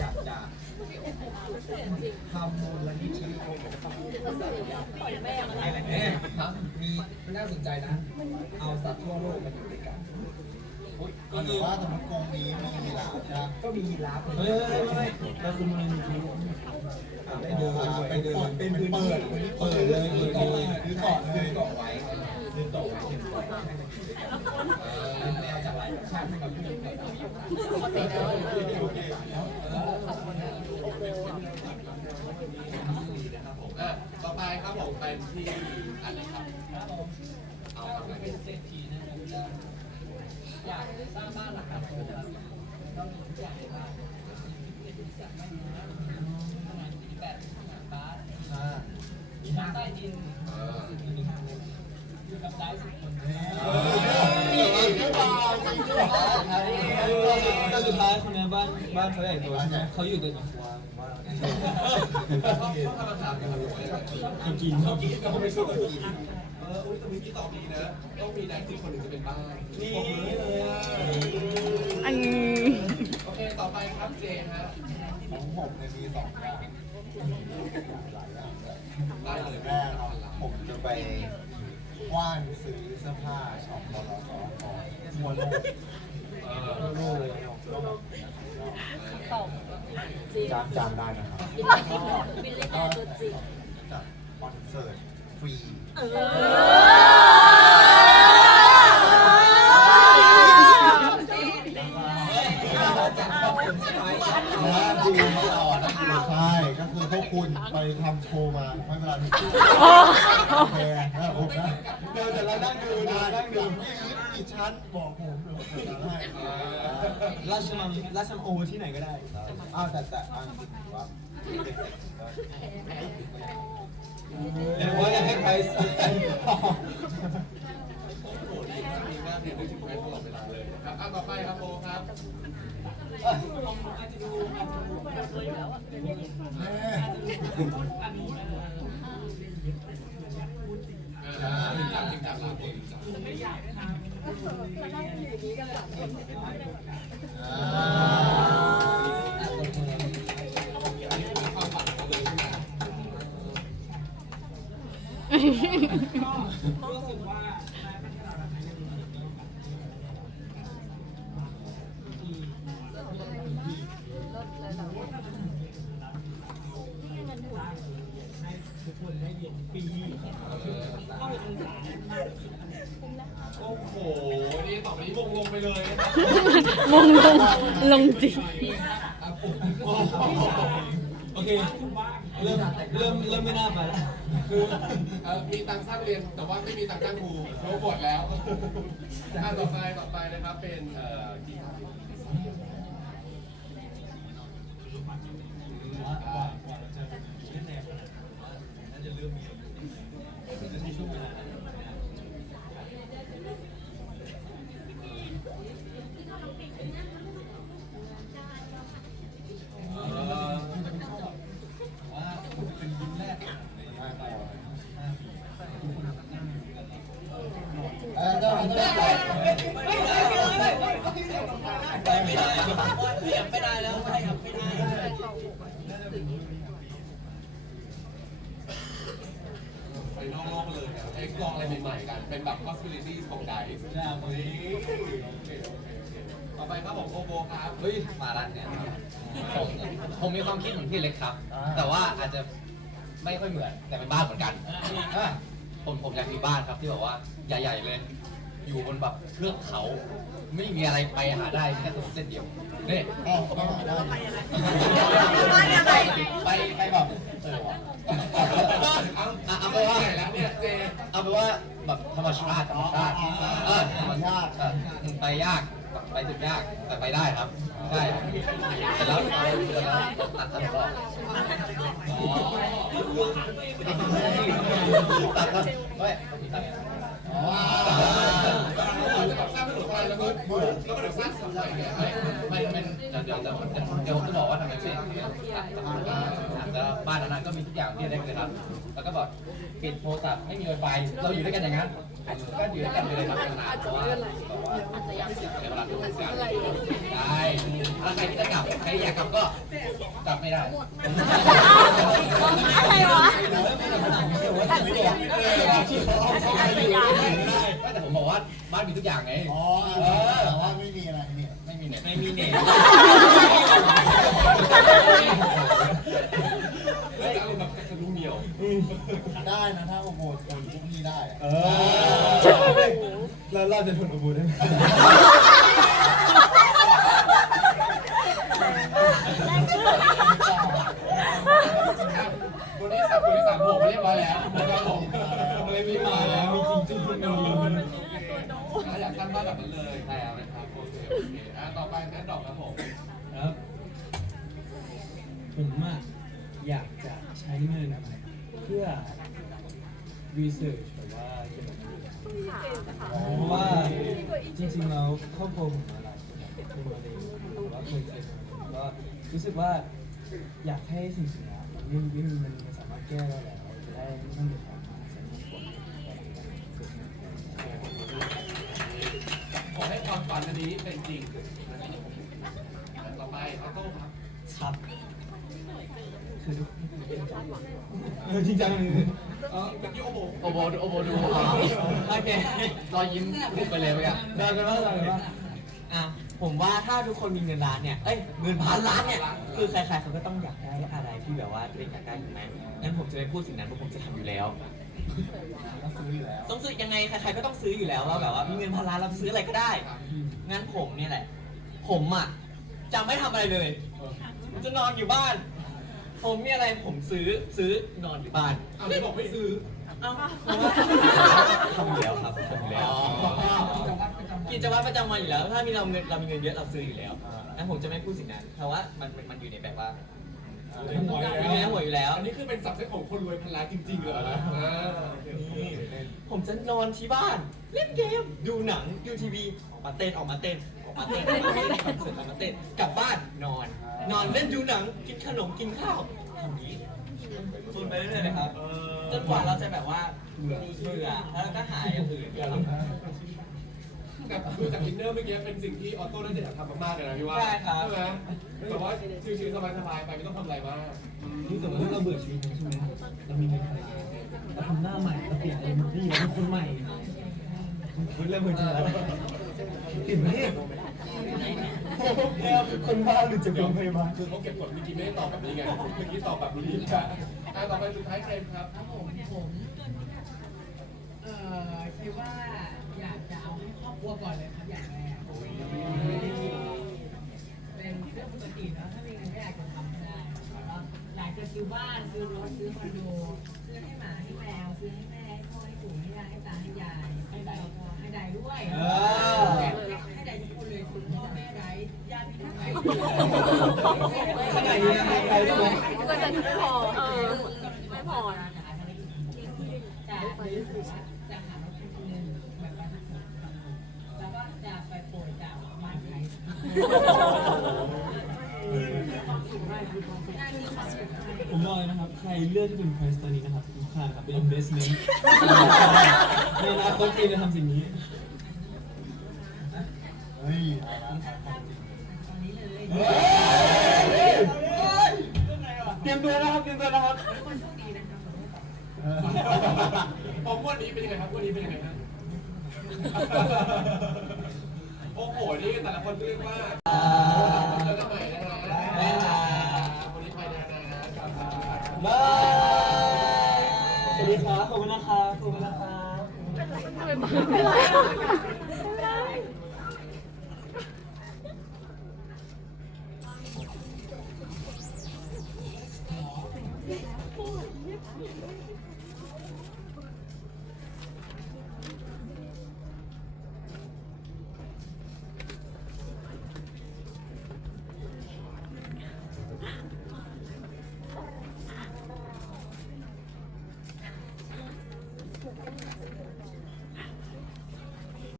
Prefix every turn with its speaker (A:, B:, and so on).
A: อยากจะทำมูลนิธิอะไรเนี่ยครับมีน่าสนใจนะ เอาสัตว์ทั่วโลกมาอยู่ด้วยกัน
B: ก็คือว่าสมมติกรงนี้มียีราฟใช่ไหม
A: ก็มียีราฟ
C: เฮ้ยเฮ้ยเฮ้ยเราคือมูลนิธิ
A: ไปเดินไปเดินเป็นพื้นที่เปิดเลยหรือเกาะหรือเกาะเลยกาะไว้หรือเกาะไว้เป็นปล่อยให้มันอยู่ด้วยกันเป็นแนวจากหลายชาติกับผู้หญิงในประโยชน์
D: อะต่อไปครับผมเป็นที่อันนี้ครับเอาทำอะไรกัน
A: อยากสร้างบ้านหลังใหม่ต้องมีทุกอย่างในบ้านข นาดที่แบบบาส
B: อ่า
A: มีน้ำใต้ดิน
D: เออ
A: อยู่กับได้สิบคน
B: อีกอีกหรือเปล่าอีกหรือเปล่า
C: ก็สุดท้ายคนนี้บ้านบ้านเขาใหญ่โตใช่ไหมเขาอยู่แต่ในครัวบ้าน
D: เขาเขาทำอาหารกันครับผม
C: เขากิน
D: เขากินเขาไม่ชอบกินเอออุ้ยแต่มีที่ตอบดีนะต้องมีนายสิบคนถึงจะเป็นบ้านนี่เลยอะ
E: อัน
D: โอเคต่อไปครับเจฮะ
B: ของผมเนี่ยมีสองอย่าง หลายอย่างเลย
D: ได้เลย
B: แรกผมจะไปกว้านซื้อเสื้อผ้าช็อปตลอดสองของทั่วโลกมัวโลกเลยจำจำได้นะครับ
E: บิลลี่แอร์ตัวจริง
B: จัดคอนเสิร์ตฟรีนะ คุณไปทำโชว์มาไม่เป็นไรโอเคนะผมนะเดี๋ยวแต่เรานั่งดูนะนั่งดูนี่กี่ชั้นบอกผมเดี๋ยวผมจะให้
C: ราชมังราชมังโอที่ไหนก็ได้
B: อ้าวแต่แต่อันจริงว่า
C: แต่ว่า
D: เปลี่ยนด้วยชิปไว้ตลอดเวลาเลยครับอะต่อไปครับโบครับอ่าจ รู้
A: สึกว่า
D: มงลงล
E: งจริง
C: โอเค เริ่มเริ่มเริ่มไม่น่าไปแล้ว
D: คือเอ่อมีตังค์สร้างเรียนแต่ว่าไม่มีตังค์จ้างครูรู้บทแล้วอะต่อไปต่อไปนะครับเป็นเอ่อกีฬาอ่าเได้
B: ได้
A: ไปไม่ได้ขยับไม่ได้แล้วขยับไม่ได้
D: ไปนอกโลกเลยนะ explore อะไรใหม่ๆกัน เป็นแบบ possibilities ของไกด์นี่โอเคโอเคโอเคต่อไปครับผมโอโบครับ
F: เฮ้ย มาละเนี่ยผมผมมีความคิดเหมือนพี่เล็กครับ แต่ว่าอาจจะไม่ค่อยเหมือนแต่เป็นบ้านเหมือนกัน ผมผมอยากมีบ้านครับที่แบบว่าใหญ่ ๆ เลย อยู่บนแบบเทือกเขา ไม่มีอะไรไปหาได้แค่ถนนเส้นเดียวเนี่
B: อ๋อก็ได้
F: ไปไปแบบเออ
D: เอาเอาไปว่าไหนแล้วเนี่ยเจ
F: เอาไปว่าแบบธรรมชาติธรรมชาติเออธรรมชาติเออไปยากไปถึงยากแต่ไปได้ครับใช่เสร็จแล้วเสร็จแล้วตัดถนนออกตัดครับเฮ้ยตัด
B: อ๋อ
D: เราจะแล้วก็แล้วก็เดี๋ยวสร้างสมัยเนี่ย
F: ไม่ไม่เดี๋ยวเดี๋ยวเดี๋ยวเดี๋ยวจะบอกว่าทำไมพี่อาจจะบ้านนั้นก็มีทุกอย่างที่ได้เลยครับ แล้วก็แบบปิดโทรศัพท์ไม่มีไวไฟเราอยู่ด้วยกันอย่างนั้นก็อยู่ด้วยกันเลยครับนานเพราะว่าแบบว่าใช้เวลาทำงานได้ถ้าใครที่จะกลับบใครอยากกลับก็กลับไม่ได้
E: อะไรวะตัดเสียง
F: ไม่แต่ผม บอกว่าบ้านมีทุกอย่างไง
B: อ๋อแต่ว่าไม่มีอะไรเนี่ย
F: ไม่มีเน็ต
C: ไม่มีเน็ต
D: เฮ้ยอารมณ์แบบกระดุมเหนียว
B: ได้นะถ้าโอโหโอนพวกพี่ได้อะ
C: เออแล้วเราจะทนอุบูได้ไหม
D: คนที่สามคนที่สามผมเรียบร้อยแล้วนะครับผม
C: เลยมีมาแล้วมีจริงๆคุณโดน
D: อยากสร้างบ้าแบบนั้นเลยใช่ครับโอเคโอเคอะต่อไปแนทดอกครับผม
C: ครับ ผมอะอยากจะใช้เงินเพื่อ research แบบว่าเกี่ยวกับเรื่องเพราะว่าจริงๆแล้วครอบครัวผมอะไรเป็นมะเร็งหรือว่าเคยเป็นมะเร็งก็รู้สึกว่าอยากให้สิ่งสิ่งนี้มันมันมันสามารถแก้ได้แล้วจะได้ไม่ต้องเดือดร้อนใส่ครอบครัว
D: ข อให้ความฝันอันนี้เป็นจริงต่อไปออโต้ครับ
C: ครับคือทุกเออจริงจังเลยเออ
D: โอโห
F: โอโบโอโบดูอ๋อ
C: โอเค
F: รอยยิ้มลุกไปเลยเมื่อกี้
C: ได้กันบ้างได้กันบ้าง
G: อะผมว่าถ้าทุกคนมีเงินล้านเนี่ย เอ้ยเงินพันล้านเนี่ย คือใครๆเขาก็ต้องอยากได้อะไรที่แบบว่าตัวเองอยากได้ถูกไหมงั้นผมจะไม่พูดสิ่งนั้นเพราะผมจะทำอยู่แล้ว
B: ต้องซื้ออยู่แล้ว
G: ต้องซื้อยังไงใครๆก็ต้องซื้ออยู่แล้วว่าแบบว่ามีเงินพันล้านเราซื้ออะไรก็ได้ งั้นผมเนี่ยแหละ ผมอะจะไม่ทำอะไรเลยผมจะนอนอยู่บ้าน ผมมีอะไรผมซื้อซื้อนอนอยู่บ้าน
D: เอาไม่บอกไม่ซื้อ
G: เอ้าเพราะว่าทำอยู่แล้วครับทำอยู่แล้วกิจวัตรประจำวันอยู่แล้ว ถ้ามีเราเงินเรามีเงินเยอะเราซื้ออยู่แล้วงั้นผมจะไม่พูดสิ่งนั้นเพราะว่ามันมันมันอยู่ในแบบว่า
D: ในหัวอยู่
G: มีในหัวอยู่แล้ว
D: อันนี้คือเป็นสับเซตของคนรวยพันล้านจริงๆเลยนะอ่าโอเคโอเค
G: ผมจะนอนที่บ้าน เล่นเกม ดูหนังดูทีวีออกมาเต้นออกมาเต้นออกมาเต้นออกมาเต้นคอนเสิร์ตออกมาเต้นกลับบ้านนอน นอนเล่นดูหนังกินขนมกินข้าวทำนี้คูณไปเรื่อยๆนะครับจนกว่าเราจะแบบว่าเบื่อเบื่อแล้วเราก็หาอย่างอื่น ครับ
D: แต่ดูจากอินเนอร์เมื่อกี้เป็นสิ่งที่ออโต้น่าจะอยากทำมากๆเลยนะพี่ว่า
G: ใช่ครับ
D: ใช่ไหมแต่ว่าชิวๆสบายๆไปไม่ต้องทำอะไรมาก
C: นี่สมมติเราเบื่อชีวิตใช่ไหมเรามีเงินพันล้านเราทำหน้าใหม่เราเปลี่ยนเป็นนี่เราเป็นคนใหม่คุณเริ่มเพลินแล้วติดไหมคนบ้าหรือจะเป็นพยาบาล
D: คือเขาเก็บกดเมื่อกี้ไม่ได้ตอบแบบนี้ไงเมื่อกี้ตอบแบบนี้ค่ะอะต่อไปสุดท้ายเฟรมครับ
H: ครับผมผมเอ่อคิดว่าอยากจะเอาให้คร อบครัวก่อนเลยครับอย่างแรกเป็นเรื่องปกติเนะถ้ามีเงินก็อยากจะทำได้แล้วก็อยากจะซื้อบ้านซื้อรถซื้อคอนโดซื้อให้หมาให้แมวซื้อให้แม่ให้พ่อให้ปู่ให้ย่าให้ตาให้ยายให้ใดก็ให้ใดด้วย
C: เออ
H: ให้ใดทุกคนเลยคุณพ่อแม่ใดญาติพี่น้องใด
C: ข้านี้ใครได้ไหม
E: ก็จะไม่พอ
C: ผมบอกเลยนะครับ ใครเลือกที่เป็น price ตอนนี้นะครับคุ้มค่าครับเป็น investment ในอนาคตเอจะทำสิ่งนี้
B: เฮ้ย
H: ตอนนี้เต
C: รียมตัวนะครับเตรียมตัวนะครับ
H: คนโชคดีนะครับ
D: พองวดนี้เป็นยังไงครับวดนี้เป็นยังไงครับ หนี่แต่ละคนเรียกว่าเจอกันใหม่นะฮะวันนี้ไปนะนะครับ
C: บายสวัสดีครับขอบคุณนะครับขอบคุณนะครับ
E: ไม่เป็นไร